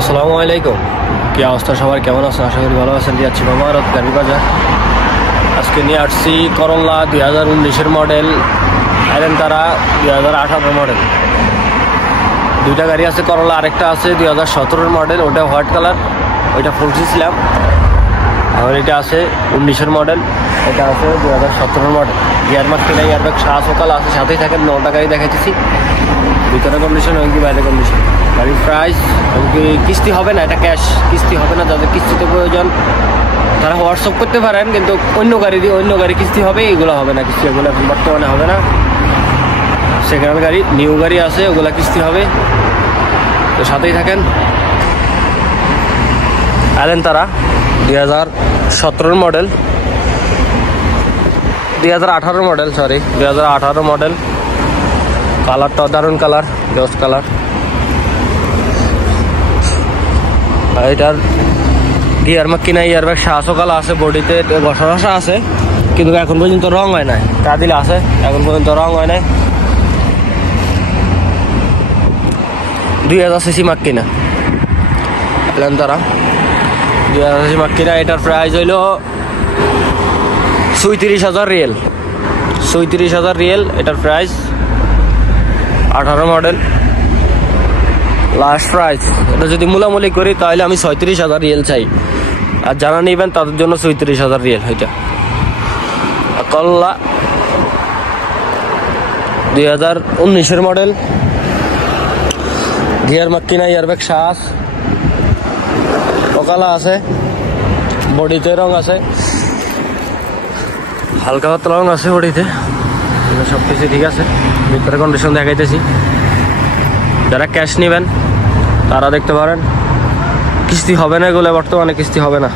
আসসালামু আলাইকুম। কি অবস্থা সবার, কেমন আছেন? আশা করি ভালো আছেন। যাচ্ছি বাজার গাড়ি বাজার। আজকে নিয়ে আসছি করল্লা 2019-এর মডেল, আলেন্তারা 2018-এর মডেল। দুইটা গাড়ি আছে করল্লা, আরেকটা আছে 2017-এর মডেল, ওটা হোয়াইট কালার, ওইটা ফুলছিলাম। আর এটা আছে 19-এর মডেল, এটা আছে 2017-এর মডেল। ইয়ারমার্ক কিনা ইয়ারব্যাগ সকাল আছে, সাথেই থাকেন। 9টা গাড়ি দেখাইতেছি, ভিতরে কন্ডিশন এমনকি বাইরে কন্ডিশন। গাড়ির প্রাইস এমনকি কিস্তি হবে না, এটা ক্যাশ, কিস্তি হবে না। যাদের কিস্তিতে প্রয়োজন তারা হোয়াটসঅ্যাপ করতে পারেন, কিন্তু অন্য গাড়ি কিস্তি হবে, এগুলো হবে না কিস্তি, এগুলো এখন বর্তমানে হবে না। সেকেন্ড গাড়ি, নিউ গাড়ি আছে, ওগুলা কিস্তি হবে। তো সাথেই থাকেন। আলেন্তারা 2017-এর মডেল, 2018-এর মডেল, 2018 মডেল। কালারটা দারুণ কালার, জোস কালার। এটার গিয়ারমার্ক কিনা ইয়ারব্যাগ সকাল আছে, বডিতে ঘষা আছে, কিন্তু এখন পর্যন্ত রং হয় নাই। তা দিলে আছে, এখন পর্যন্ত রং হয় নাই। 2000 সিসি মার্ক কিনা আলেন্তারা, 2000 সিসি মার্ক কিনা। এটার প্রাইস হইল 37,000 রিয়েল, 37,000 রিয়েল এটার প্রাইস। 18 model last price. এটা যদি মূলামূলি করি তাহলে আমি 37,000 রিয়েল চাই, আর যারা নেবেন তাদের জন্য 37,000 রিয়েল। এটা করল্লা 2019-এর মডেল, গিয়ারমার্ক কিনা ইয়ারব্যাগ সকালা আছে, বডিতে রং আছে, হালকা পাতলা রং আছে বডিতে, সব কিছু ঠিক আছে। ভিতরে কন্ডিশন দেখাইতেছি। যারা ক্যাশ নেবেন তারা দেখতে পারেন, কিস্তি হবে না এগুলো, বর্তমানে কিস্তি হবে না।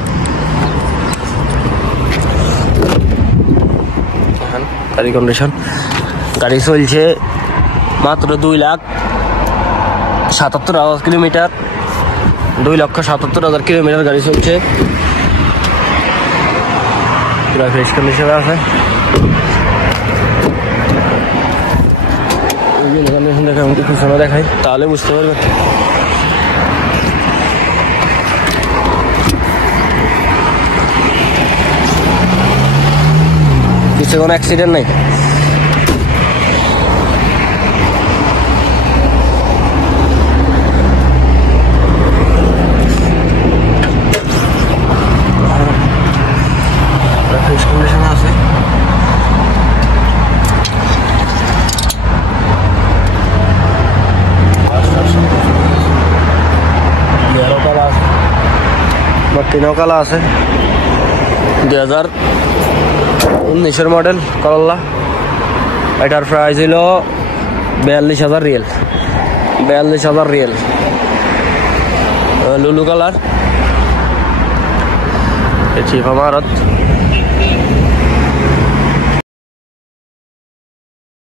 গাড়ি কন্ডিশন, গাড়ি চলছে মাত্র 2,77,000 কিলোমিটার, 2,77,000 কিলোমিটার গাড়ি চলছে। পুরো ফ্রেশ কন্ডিশনে আছে। পিছনে দেখাই তাহলে বুঝতে পারবেন। কিছু কোনো অ্যাক্সিডেন্ট নাই। ফ্রেশ কন্ডিশনে আছে। কালা আছে 2019-এর মডেল করল্লা। এটার প্রাইস হইল 42,000 রিয়েল, 42,000 রিয়েল। লুলু কালার, চিফ আমারত